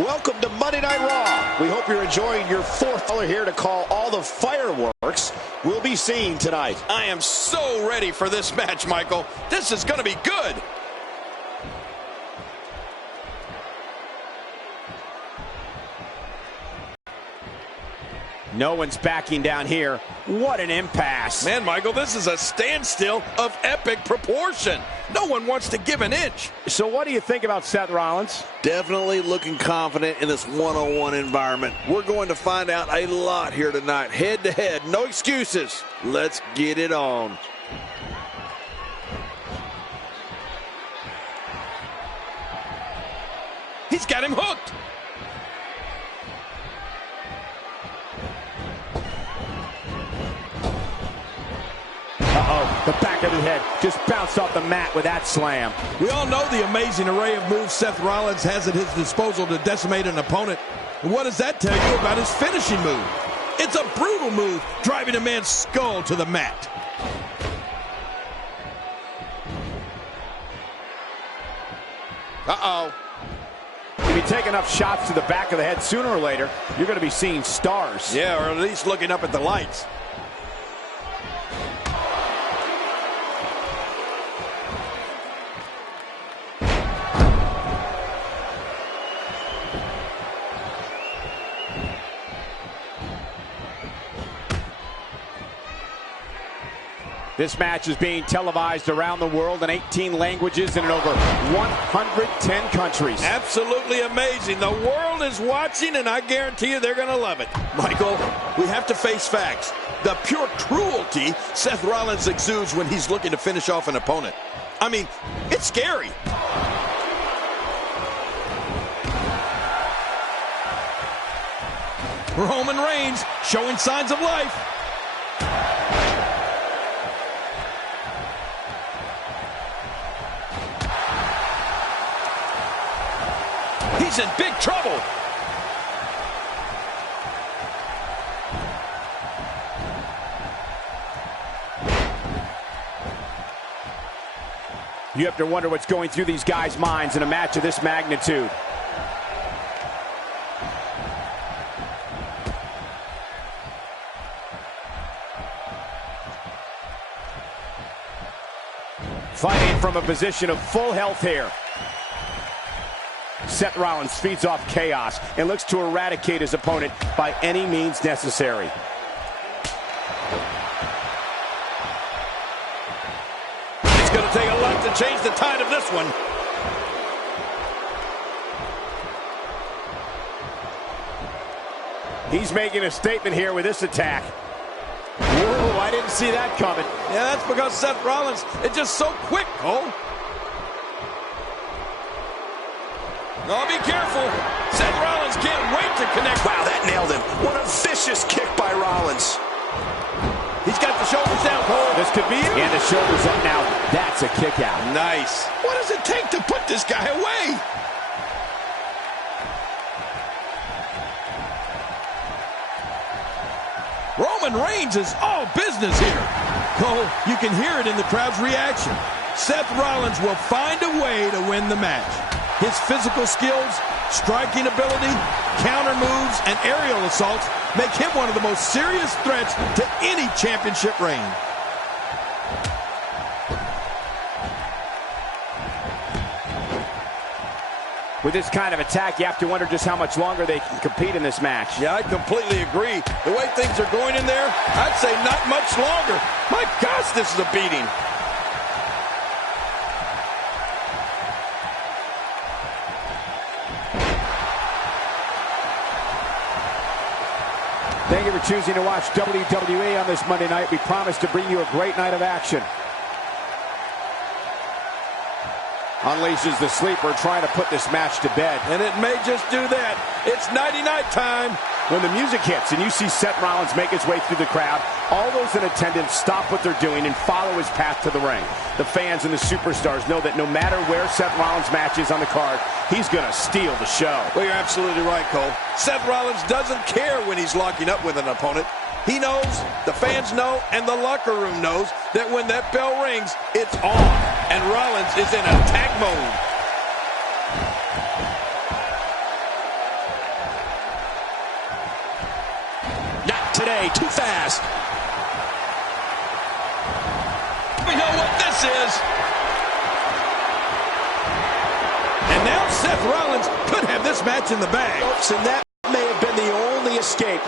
Welcome to Monday Night Raw. We hope you're enjoying your fourth color here to call all the fireworks we'll be seeing tonight. I am so ready for this match, Michael. This is going to be good. No one's backing down here. What an impasse. Man, Michael, this is a standstill of epic proportion. No one wants to give an inch. So what do you think about Seth Rollins? Definitely looking confident in this one-on-one environment. We're going to find out a lot here tonight. Head-to-head, no excuses. Let's get it on. He's got him hooked. The back of the head just bounced off the mat with that slam. We all know the amazing array of moves Seth Rollins has at his disposal to decimate an opponent. And what does that tell you about his finishing move? It's a brutal move, driving a man's skull to the mat. Uh-oh. If you take enough shots to the back of the head, sooner or later, you're going to be seeing stars. Yeah, or at least looking up at the lights. This match is being televised around the world in 18 languages and in over 110 countries. Absolutely amazing. The world is watching, and I guarantee you they're going to love it. Michael, we have to face facts. The pure cruelty Seth Rollins exudes when he's looking to finish off an opponent. I mean, it's scary. Roman Reigns showing signs of life. He's in big trouble. You have to wonder what's going through these guys' minds in a match of this magnitude. Fighting from a position of full health here. Seth Rollins feeds off chaos and looks to eradicate his opponent by any means necessary. It's going to take a lot to change the tide of this one. He's making a statement here with this attack. Whoa, I didn't see that coming. Yeah, that's because Seth Rollins is just so quick, Cole. Oh, be careful. Seth Rollins can't wait to connect. Wow, that nailed him. What a vicious kick by Rollins. He's got the shoulders down, Cole. This could be it. And the shoulders up now. That's a kick out. Nice. What does it take to put this guy away? Roman Reigns is all business here. Cole, you can hear it in the crowd's reaction. Seth Rollins will find a way to win the match. His physical skills, striking ability, counter moves, and aerial assaults make him one of the most serious threats to any championship reign. With this kind of attack, you have to wonder just how much longer they can compete in this match. Yeah, I completely agree. The way things are going in there, I'd say not much longer. My gosh, this is a beating. Thank you for choosing to watch WWE on this Monday night. We promise to bring you a great night of action. Unleashes the sleeper, trying to put this match to bed. And it may just do that. It's nighty-night time. When the music hits and you see Seth Rollins make his way through the crowd, all those in attendance stop what they're doing and follow his path to the ring. The fans and the superstars know that no matter where Seth Rollins' match is on the card, he's going to steal the show. Well, you're absolutely right, Cole. Seth Rollins doesn't care when he's locking up with an opponent. He knows, the fans know, and the locker room knows that when that bell rings, it's on. And Rollins is in attack mode. way. Too fast. We know what this is. And now Seth Rollins could have this match in the bag. Oops, and that may have been the only escape.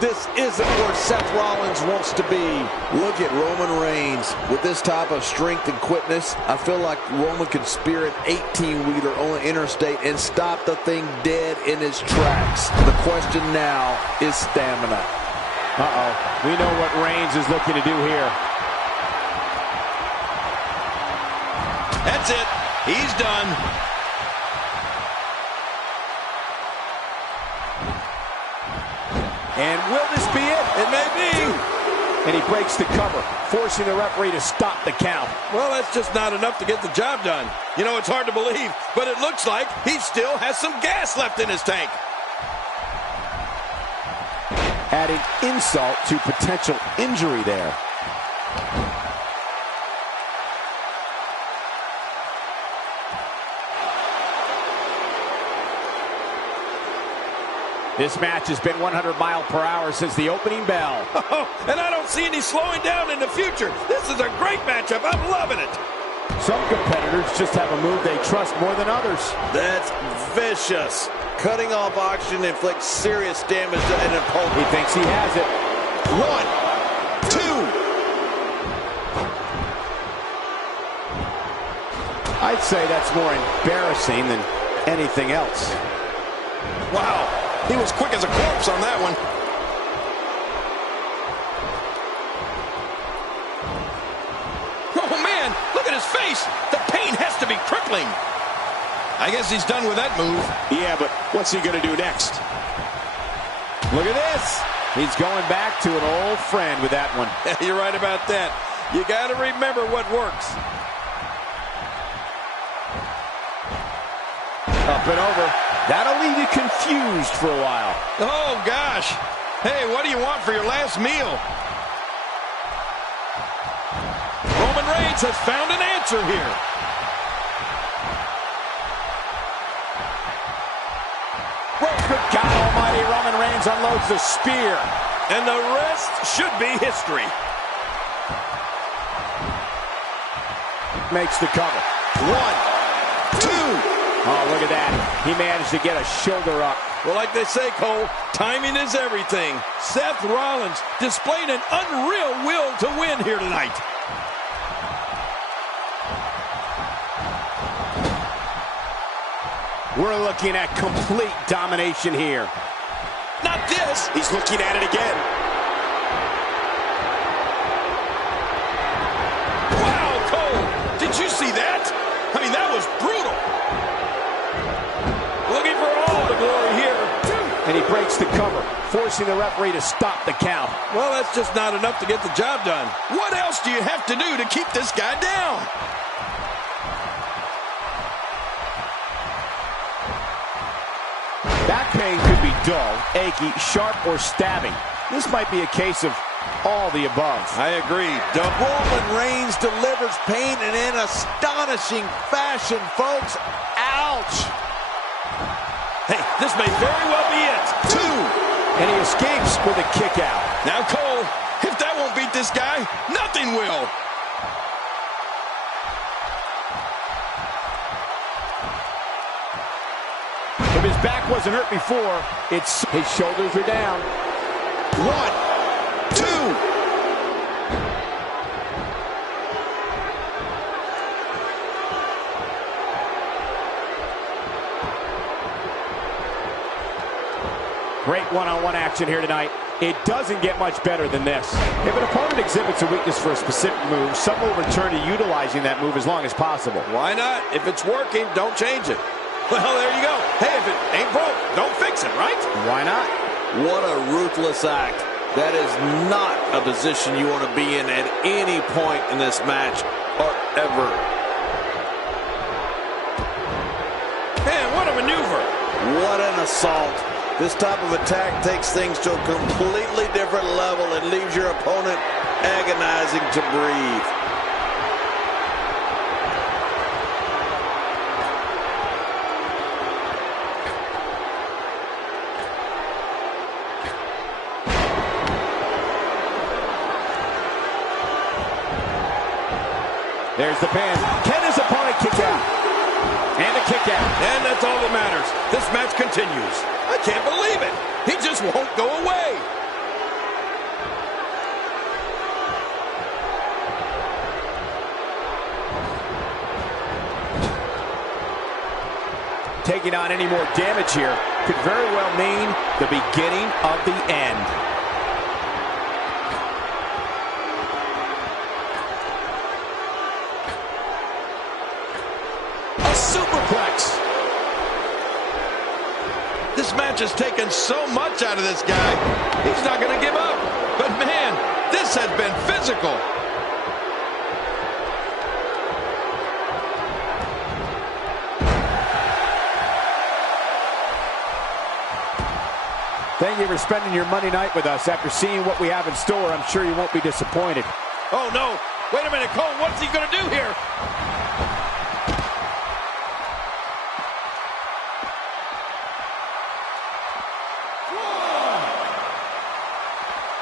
This isn't where Seth Rollins wants to be. Look at Roman Reigns. With this type of strength and quickness, I feel like Roman could spear an 18-wheeler on the interstate and stop the thing dead in its tracks. The question now is stamina. Uh-oh. We know what Reigns is looking to do here. That's it. He's done. And will this be it? It may be. And he breaks the cover, forcing the referee to stop the count. Well, that's just not enough to get the job done. You know, it's hard to believe, but it looks like he still has some gas left in his tank. Adding insult to potential injury there. This match has been 100 miles per hour since the opening bell. Oh, and I don't see any slowing down in the future. This is a great matchup. I'm loving it. Some competitors just have a move they trust more than others. That's vicious. Cutting off oxygen inflicts serious damage to an opponent. He thinks he has it. 1, 2. I'd say that's more embarrassing than anything else. Wow. He was quick as a corpse on that one. Oh, man, look at his face. The pain has to be crippling. I guess he's done with that move. Yeah, but what's he going to do next? Look at this. He's going back to an old friend with that one. You're right about that. You got to remember what works. Up and over. That'll leave you confused for a while. Oh, gosh. Hey, what do you want for your last meal? Roman Reigns has found an answer here. Good God almighty, Roman Reigns unloads the spear. And the rest should be history. Makes the cover. 1, 2. Oh, look at that. He managed to get a shoulder up. Well, like they say, Cole, timing is everything. Seth Rollins displayed an unreal will to win here tonight. We're looking at complete domination here. Not this. He's looking at it again. Wow, Cole, did you see that? I mean, that was brutal. Looking for all the glory here. And he breaks the cover, forcing the referee to stop the count. Well, that's just not enough to get the job done. What else do you have to do to keep this guy down? Back pain could be dull, achy, sharp, or stabbing. This might be a case of all the above. I agree. Roman Reigns delivers pain in an astonishing fashion, folks. Ouch. Hey, this may very well be it. 2. And he escapes with a kick out. Now, Cole, if that won't beat this guy, nothing will. If his back wasn't hurt before, it's his shoulders are down. 1, 2. Great one-on-one action here tonight. It doesn't get much better than this. If an opponent exhibits a weakness for a specific move, some will return to utilizing that move as long as possible. Why not? If it's working, don't change it. Well, there you go. Hey, if it ain't broke, don't fix it, right? Why not? What a ruthless act. That is not a position you want to be in at any point in this match or ever. Man, what a maneuver. What an assault. This type of attack takes things to a completely different level and leaves your opponent agonizing to breathe. There's the pin. Can his opponent kick out? And a kick out. And that's all that matters. This match continues. I can't believe it. He just won't go away. Taking on any more damage here could very well mean the beginning of the end. A superplex. This match has taken so much out of this guy. He's not going to give up. But man, this has been physical. Thank you for spending your Monday night with us. After seeing what we have in store, I'm sure you won't be disappointed. Oh, no. Wait a minute, Cole. What's he going to do here?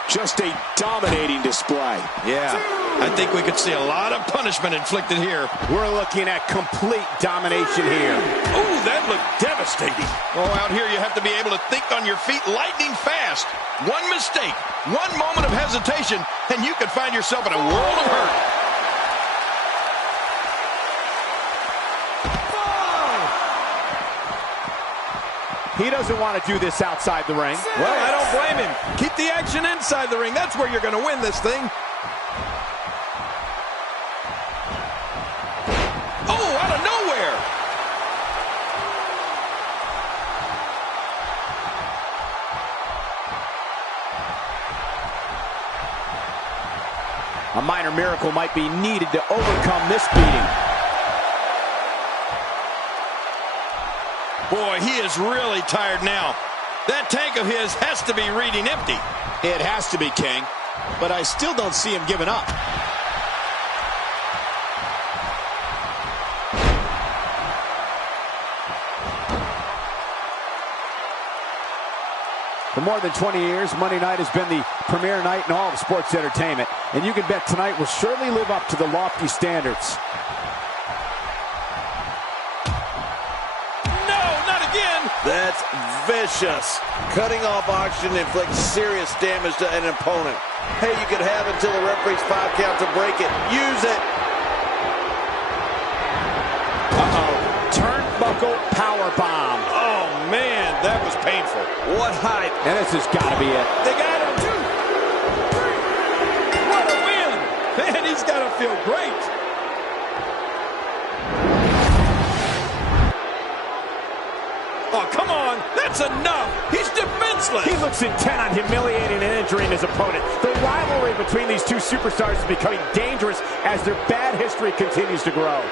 Just a dominating display. Yeah, I think we could see a lot of punishment inflicted here. We're looking at complete domination here. Ooh, that looked devastating. Oh, out here you have to be able to think on your feet lightning fast. One mistake, one moment of hesitation, and you could find yourself in a world of hurt. He doesn't want to do this outside the ring. Well, I don't blame him. Keep the action inside the ring. That's where you're going to win this thing. Oh, out of nowhere. A minor miracle might be needed to overcome this beating. Boy, he is really tired now. That tank of his has to be reading empty. It has to be, King. But I still don't see him giving up. For more than 20 years, Monday night has been the premier night in all of sports entertainment. And you can bet tonight will surely live up to the lofty standards. That's vicious. Cutting off oxygen inflicts serious damage to an opponent. Hey, you could have until the referee's 5 count to break it. Use it. Uh-oh. Turnbuckle powerbomb. Oh, man, that was painful. What height? And this has got to be it. They got him. 2, 3. What a win. Man, he's got to feel great. Oh, come on. That's enough. He's defenseless. He looks intent on humiliating and injuring his opponent. The rivalry between these two superstars is becoming dangerous as their bad history continues to grow.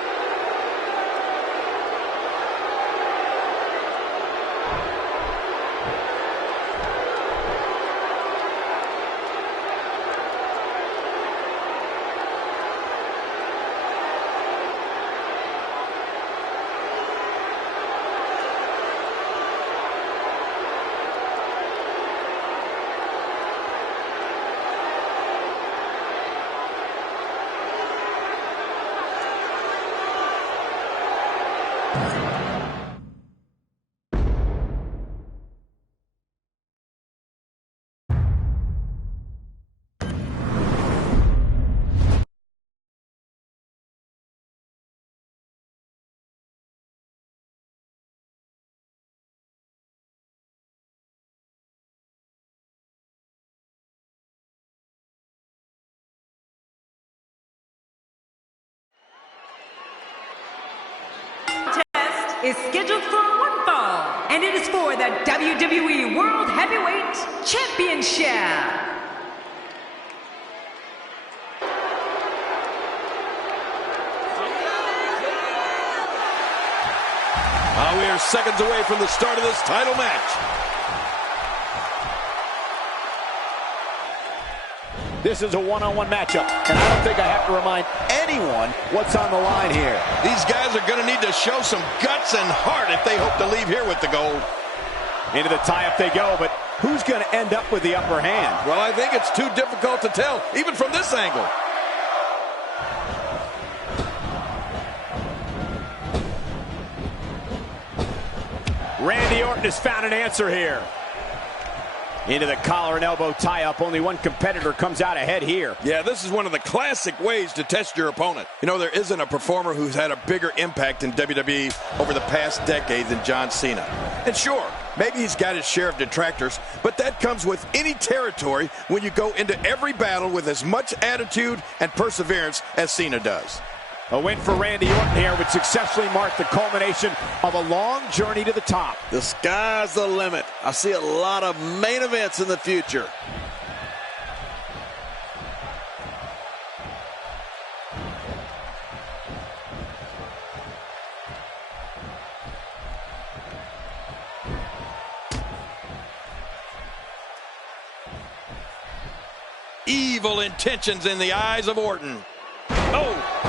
Is scheduled for one fall, and it is for the WWE World Heavyweight Championship. We are seconds away from the start of this title match. This is a one-on-one matchup, and I don't think I have to remind anyone what's on the line here. These guys are going to need to show some guts and heart if they hope to leave here with the gold. Into the tie-up they go, but who's going to end up with the upper hand? Well, I think it's too difficult to tell, even from this angle. Randy Orton has found an answer here. Into the collar and elbow tie-up. Only one competitor comes out ahead here. Yeah, this is one of the classic ways to test your opponent. You know, there isn't a performer who's had a bigger impact in WWE over the past decade than John Cena. And sure, maybe he's got his share of detractors, but that comes with any territory when you go into every battle with as much attitude and perseverance as Cena does. A win for Randy Orton here would successfully mark the culmination of a long journey to the top. The sky's the limit. I see a lot of main events in the future. Evil intentions in the eyes of Orton. Oh!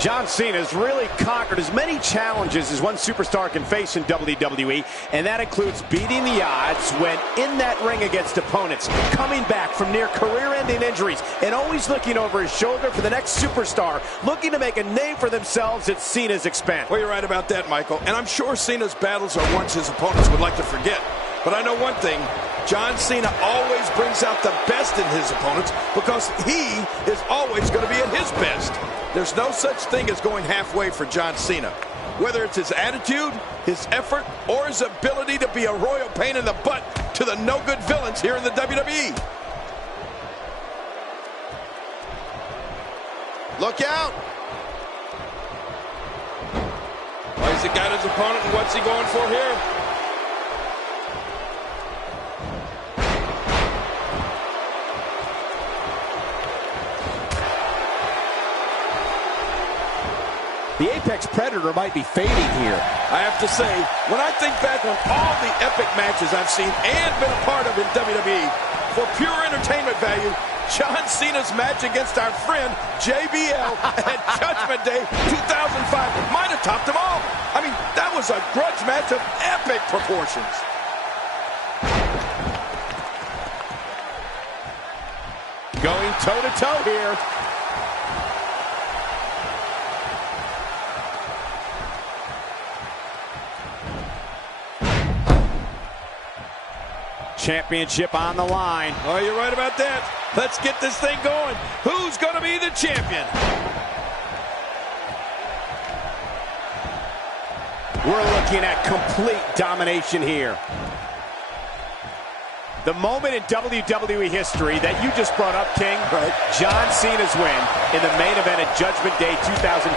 John Cena has really conquered as many challenges as one superstar can face in WWE, and that includes beating the odds when in that ring against opponents, coming back from near career-ending injuries, and always looking over his shoulder for the next superstar, looking to make a name for themselves at Cena's expense. Well, you're right about that, Michael, and I'm sure Cena's battles are ones his opponents would like to forget. But I know one thing, John Cena always brings out the best in his opponents because he is always going to be at his best. There's no such thing as going halfway for John Cena. Whether it's his attitude, his effort, or his ability to be a royal pain in the butt to the no-good villains here in the WWE. Look out! Well, he's got his opponent, and what's he going for here? The Apex Predator might be fading here. I have to say, when I think back on all the epic matches I've seen and been a part of in WWE, for pure entertainment value, John Cena's match against our friend JBL at Judgment Day 2005 might have topped them all. I mean, that was a grudge match of epic proportions. Going toe-to-toe here. Championship on the line. Oh, you're right about that. Let's get this thing going. Who's going to be the champion? We're looking at complete domination here. The moment in WWE history that you just brought up, King, right. John Cena's win in the main event at Judgment Day 2005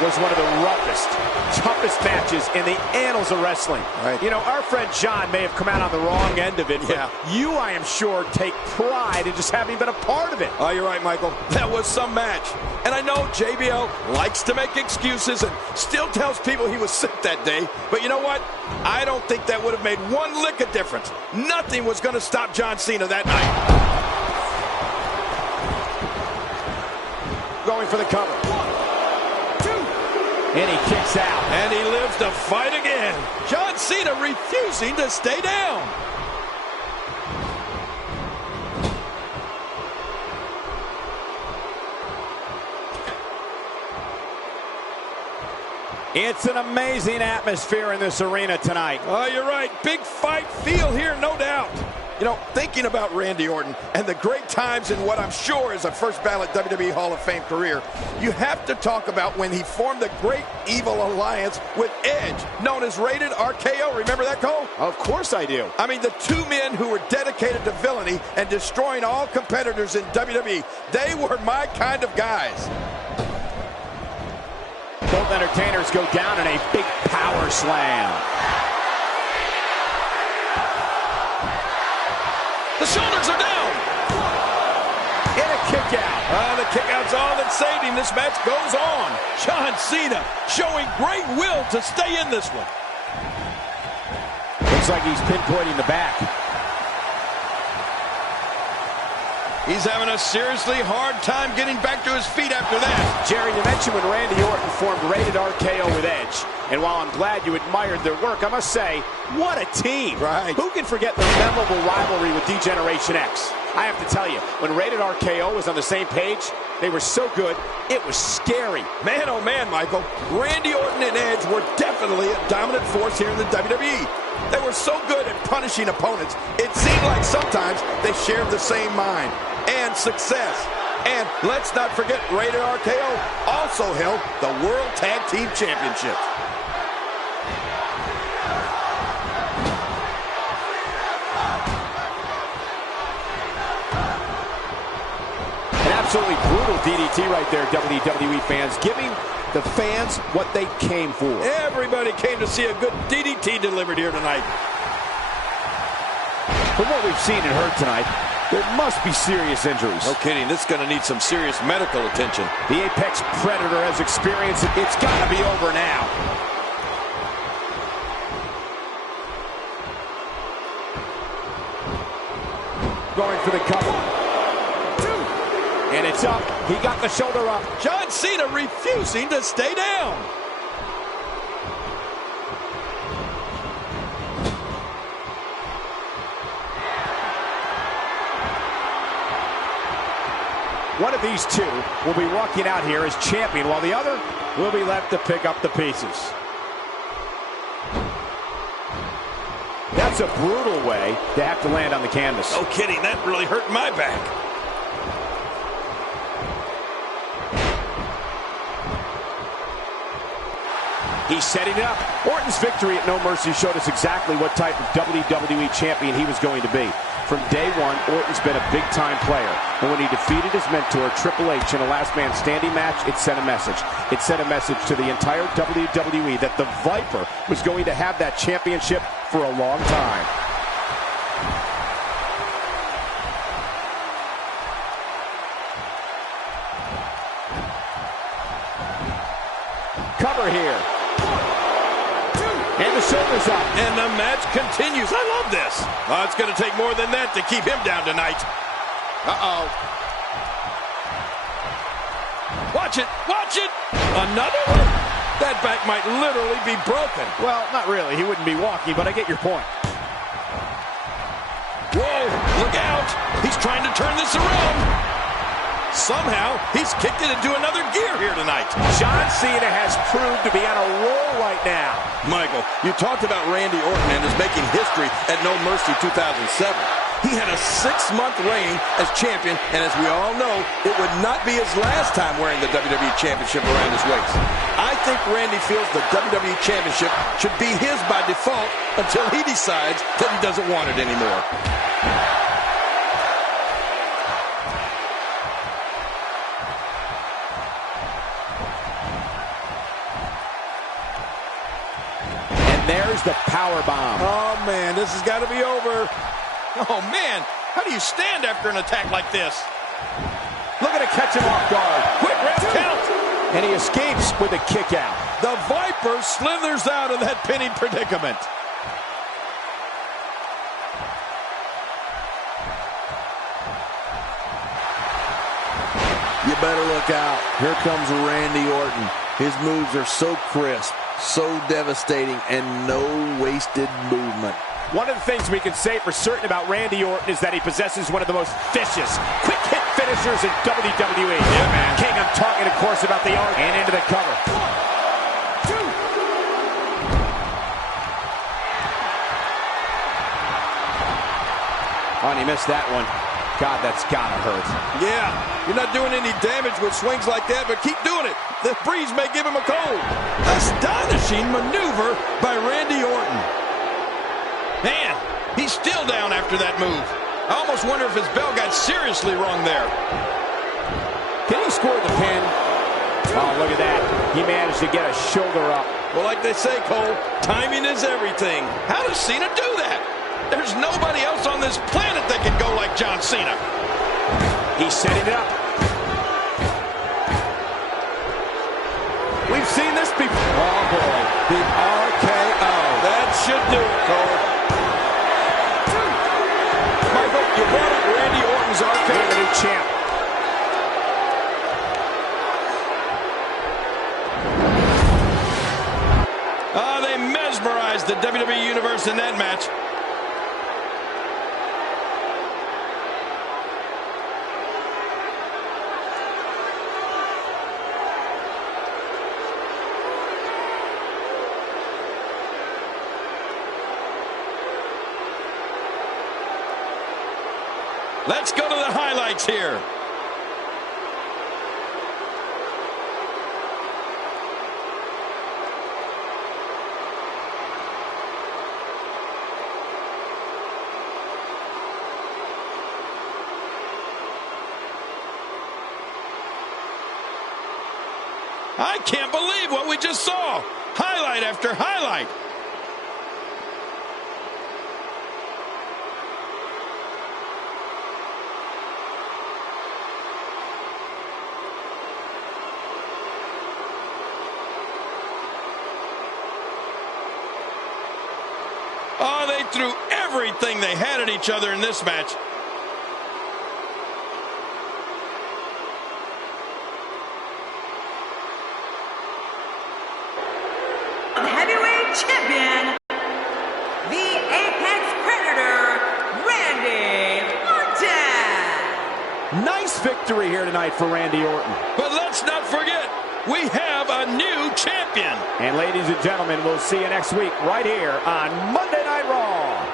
was one of the roughest, toughest matches in the annals of wrestling. Right. You know, our friend John may have come out on the wrong end of it, but you, I am sure, take pride in just having been a part of it. Oh, you're right, Michael. That was some match. And I know JBL likes to make excuses and still tells people he was sick that day. But you know what? I don't think that would have made one lick of difference. Nothing was going to stop John Cena that night. Going for the cover. 1, 2. And he kicks out. And he lives to fight again. John Cena refusing to stay down. It's an amazing atmosphere in this arena tonight. Oh, you're right. Big fight feel here, no doubt. You know, thinking about Randy Orton and the great times in what I'm sure is a first ballot WWE Hall of Fame career, you have to talk about when he formed the Great Evil Alliance with Edge, known as Rated RKO. Remember that, Cole? Of course I do. I mean, the two men who were dedicated to villainy and destroying all competitors in WWE, they were my kind of guys. Both entertainers go down in a big power slam. The shoulders are down. And a kick out. The kick out's all that saved him. This match goes on. John Cena showing great will to stay in this one. Looks like he's pinpointing the back. He's having a seriously hard time getting back to his feet after that. Jerry, you mentioned when Randy Orton formed Rated RKO with Edge. And while I'm glad you admired their work, I must say, what a team. Right. Who can forget their memorable rivalry with D-Generation X? I have to tell you, when Rated RKO was on the same page, they were so good, it was scary. Man, oh man, Michael. Randy Orton and Edge were definitely a dominant force here in the WWE. They were so good at punishing opponents, it seemed like sometimes they shared the same mind and success. And let's not forget, Rated RKO also held the World Tag Team Championships. Absolutely brutal DDT right there, WWE fans, giving the fans what they came for. Everybody came to see a good DDT delivered here tonight. From what we've seen and heard tonight, there must be serious injuries. No kidding, this is going to need some serious medical attention. The Apex Predator has experienced it. It's got to be over now. Going for the cover. And it's up. He got the shoulder up. John Cena refusing to stay down. One of these two will be walking out here as champion, while the other will be left to pick up the pieces. That's a brutal way to have to land on the canvas. No kidding, that really hurt my back. He's setting it up. Orton's victory at No Mercy showed us exactly what type of WWE champion he was going to be. From day one, Orton's been a big-time player. And when he defeated his mentor, Triple H, in a last man standing match, it sent a message. It sent a message to the entire WWE that the Viper was going to have that championship for a long time. Cover here. And the shoulder's up. And the match continues. I love this. Oh, it's going to take more than that to keep him down tonight. Uh-oh. Watch it. Watch it. Another one? That back might literally be broken. Well, not really. He wouldn't be walking, but I get your point. Whoa, look out. He's trying to turn this around. Somehow, he's kicked it into another gear here tonight. John Cena has proved to be on a roll right now. Michael, you talked about Randy Orton and his making history at No Mercy 2007. He had a 6-month reign as champion, and as we all know, it would not be his last time wearing the WWE Championship around his waist. I think Randy feels the WWE Championship should be his by default until he decides that he doesn't want it anymore. There's the power bomb. Oh, man, this has got to be over. Oh, man, how do you stand after an attack like this? Look at it catch him off guard. Quick ref count. And he escapes with a kick out. The Viper slithers out of that pinning predicament. You better look out. Here comes Randy Orton. His moves are so crisp, so devastating, and no wasted movement. One of the things we can say for certain about Randy Orton is that he possesses one of the most vicious, quick-hit finishers in WWE. Yeah, man. King, I'm talking, of course, about the art. And into the cover. 1, 2. Oh, and he missed that one. God, that's gotta hurt. Yeah, you're not doing any damage with swings like that, but keep doing it. The breeze may give him a cold. Astonishing maneuver by Randy Orton. Man, he's still down after that move. I almost wonder if his bell got seriously wrong there. Can he score the pin? Oh, look at that. He managed to get a shoulder up. Well, like they say, Cole, timing is everything. How does Cena do that? There's nobody else on this planet that can go like John Cena. He's setting it up. We've seen this before. Oh, boy. The RKO. That should do it, Cole. Michael, you brought up Randy Orton's RKO, the new champ. mesmerized the WWE Universe in that match. Let's go to the highlights here. I can't believe what we just saw. Highlight after highlight. Oh, they threw everything they had at each other in this match. The heavyweight champion, the Apex Predator, Randy Orton. Nice victory here tonight for Randy Orton. But let's not forget, we have a new champion. And ladies and gentlemen, we'll see you next week right here on Monday Night Raw.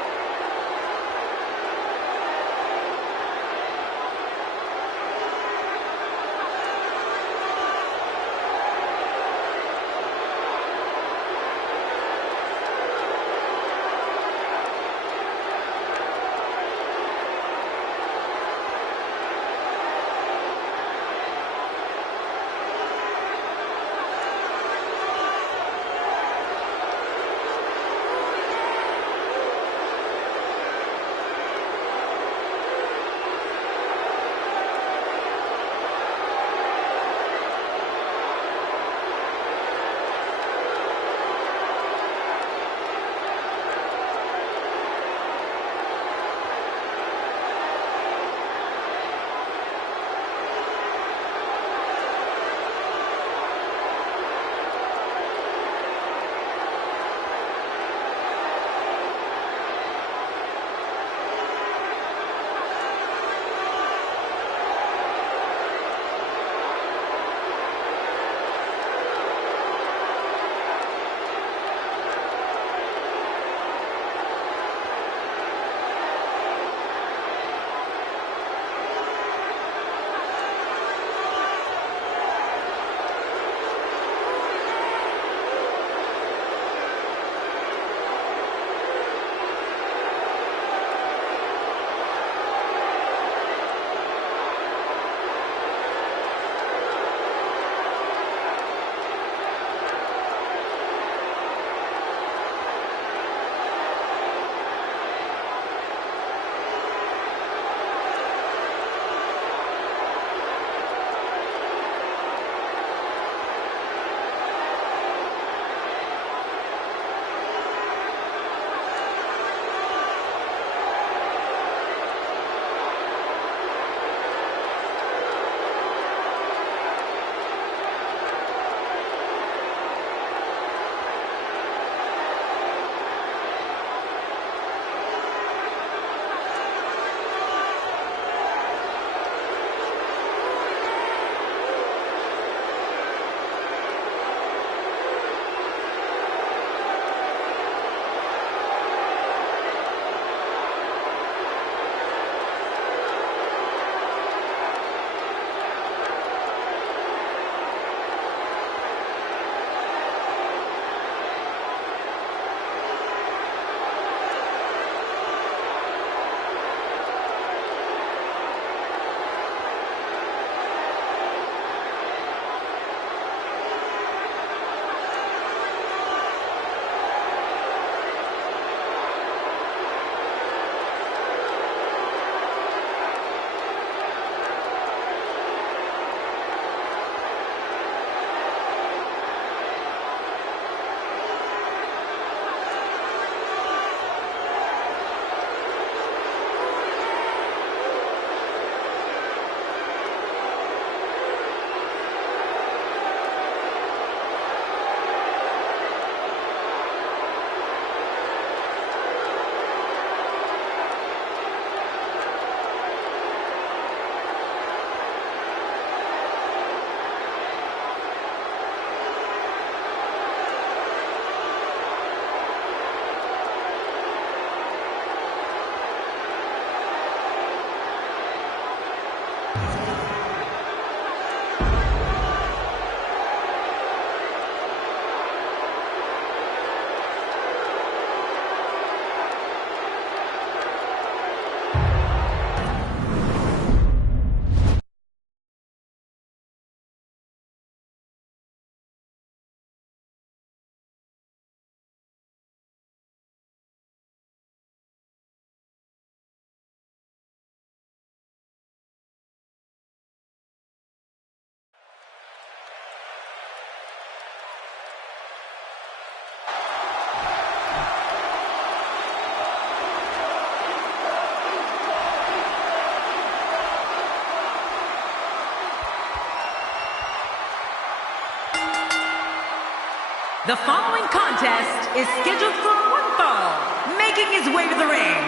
The following contest is scheduled for one fall. Making his way to the ring,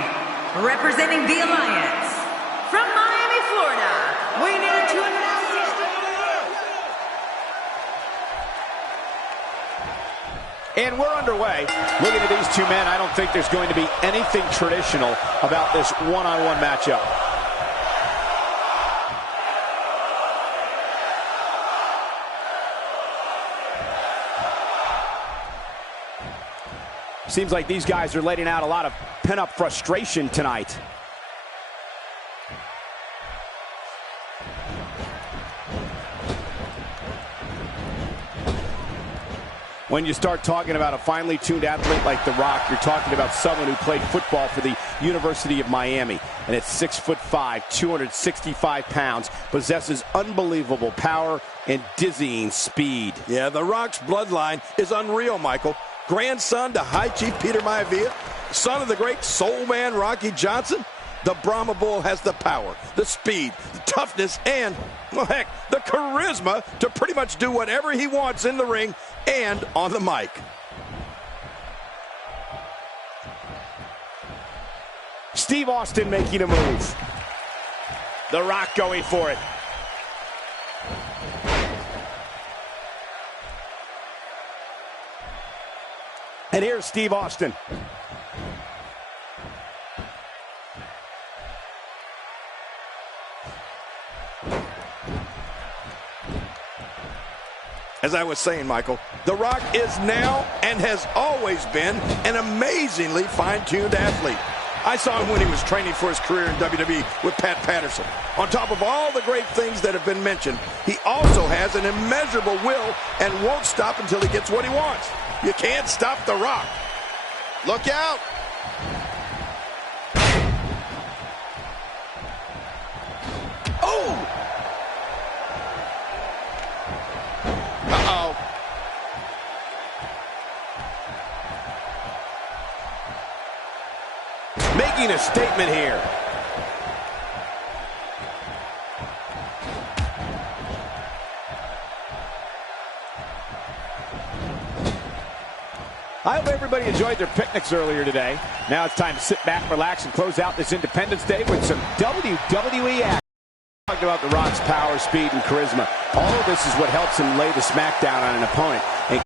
representing the Alliance, from Miami, Florida, weighing in at 260. And we're underway. Looking at these two men, I don't think there's going to be anything traditional about this one-on-one matchup. Seems like these guys are letting out a lot of pent-up frustration tonight. When you start talking about a finely tuned athlete like The Rock, you're talking about someone who played football for the University of Miami. And at 6'5", 265 pounds, possesses unbelievable power and dizzying speed. Yeah, The Rock's bloodline is unreal, Michael. Grandson to High Chief Peter Maivia, son of the great soul man Rocky Johnson. The Brahma Bull has the power, the speed, the toughness, and, well, heck, the charisma to pretty much do whatever he wants in the ring and on the mic. Steve Austin making a move. The Rock going for it. And here's Steve Austin. As I was saying, Michael, The Rock is now and has always been an amazingly fine-tuned athlete. I saw him when he was training for his career in WWE with Pat Patterson. On top of all the great things that have been mentioned, he also has an immeasurable will and won't stop until he gets what he wants. You can't stop The Rock. Look out! Oh! Uh-oh. Making a statement here. I hope everybody enjoyed their picnics earlier today. Now it's time to sit back, relax, and close out this Independence Day with some WWE action. Talked about The Rock's power, speed, and charisma. All of this is what helps him lay the smackdown on an opponent. And